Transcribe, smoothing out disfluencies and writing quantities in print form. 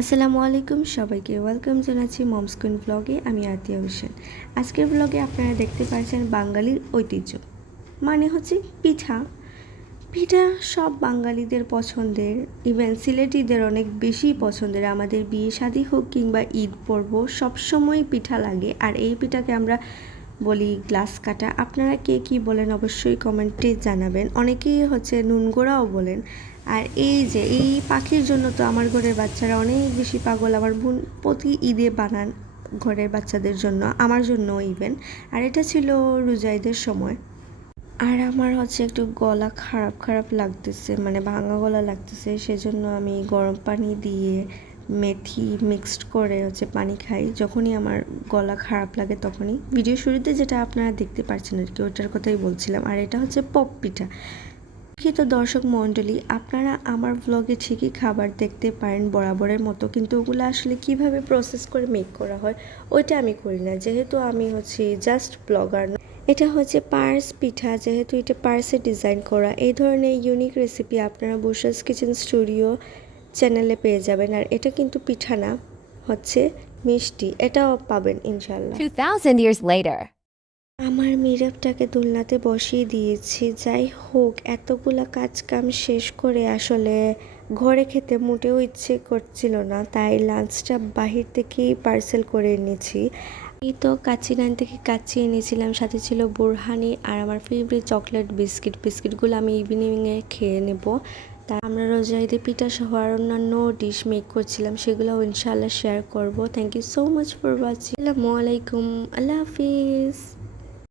আসসালামু আলাইকুম সবাইকে ওয়েলকাম জানাচ্ছি মমস কুইন ব্লগে। আমি আতিয়া হোসেন। আজকের ব্লগে আপনারা দেখতে পাচ্ছেন বাঙালির ঐতিহ্য মানে হচ্ছে পিঠা। পিঠা সব বাঙালিদের পছন্দের, ইভেন সিলেটিদের অনেক বেশি পছন্দের। আমাদের বিয়ে শাদী হোক কিংবা ঈদ পর্ব সবসময় পিঠা লাগে, আর এই পিঠাকে আমরা বলি গ্লাস কাটা। আপনারা কে কী বলেন অবশ্যই কমেন্টে জানাবেন। অনেকেই হচ্ছে নুনগোড়াও বলেন। আর এই যে এই পাখির জন্য তো আমার ঘরের বাচ্চারা অনেক বেশি পাগল। আমার বোন প্রতি ঈদে বানান ঘরের বাচ্চাদের জন্য, আমার জন্য ইভেন। আর এটা ছিল রোজা ঈদের সময়। আর আমার হচ্ছে একটু গলা খারাপ খারাপ লাগতেছে, মানে ভাঙা গলা লাগতেছে, সেজন্য আমি গরম পানি দিয়ে মেথি মিক্সড করে হচ্ছে পানি খাই যখনই আমার গলা খারাপ লাগে তখনই। ভিডিও শুরুতে যেটা আপনারা দেখতে পাচ্ছেন আর কি, ওটার কথাই বলছিলাম। আর এটা হচ্ছে পপ পিঠা। তো দর্শক মণ্ডলী, আপনারা আমার ব্লগে ঠিকই খাবার দেখতে পারেন বরাবরের মতো, কিন্তু ওগুলো আসলে কিভাবে প্রসেস করে মেক করা হয় ওইটা আমি করি না, যেহেতু আমি হচ্ছে জাস্ট ব্লগার। এটা হচ্ছে পার্স পিঠা, যেহেতু এটা পার্সে ডিজাইন করা। এই ধরনের ইউনিক রেসিপি আপনারা বুশাস কিচেন স্টুডিও চ্যানেলে পেয়ে যাবেন। আর এটা কিন্তু পিঠা না, হচ্ছে মিষ্টি, এটাও পাবেন ইনশাল্লাহ। 2000 years later. আমার মিরাবটাকে দোলনাতে বসিয়ে দিয়েছি। যাই হোক, এতগুলা কাজ কাম শেষ করে আসলে ঘরে খেতে মোটেও ইচ্ছে করছিল না, তাই লাঞ্চটা বাহির থেকেই পার্সেল করে এনেছি। এই তো কাচ্চি নাইন থেকে কাচ্চি এনেছিলাম, সাথে ছিল বুরহানি আর আমার ফেভারিট চকলেট বিস্কিটগুলো আমি ইভিনিংয়ে খেয়ে নেব। তার আমরা রোজা ঈদে পিঠা সহ আর অন্যান্য ডিশ মেক করছিলাম, সেগুলোও ইনশাআল্লাহ শেয়ার করব। Thank you so much for watching. আসসালামু আলাইকুম, আল্লাহ হাফিজ।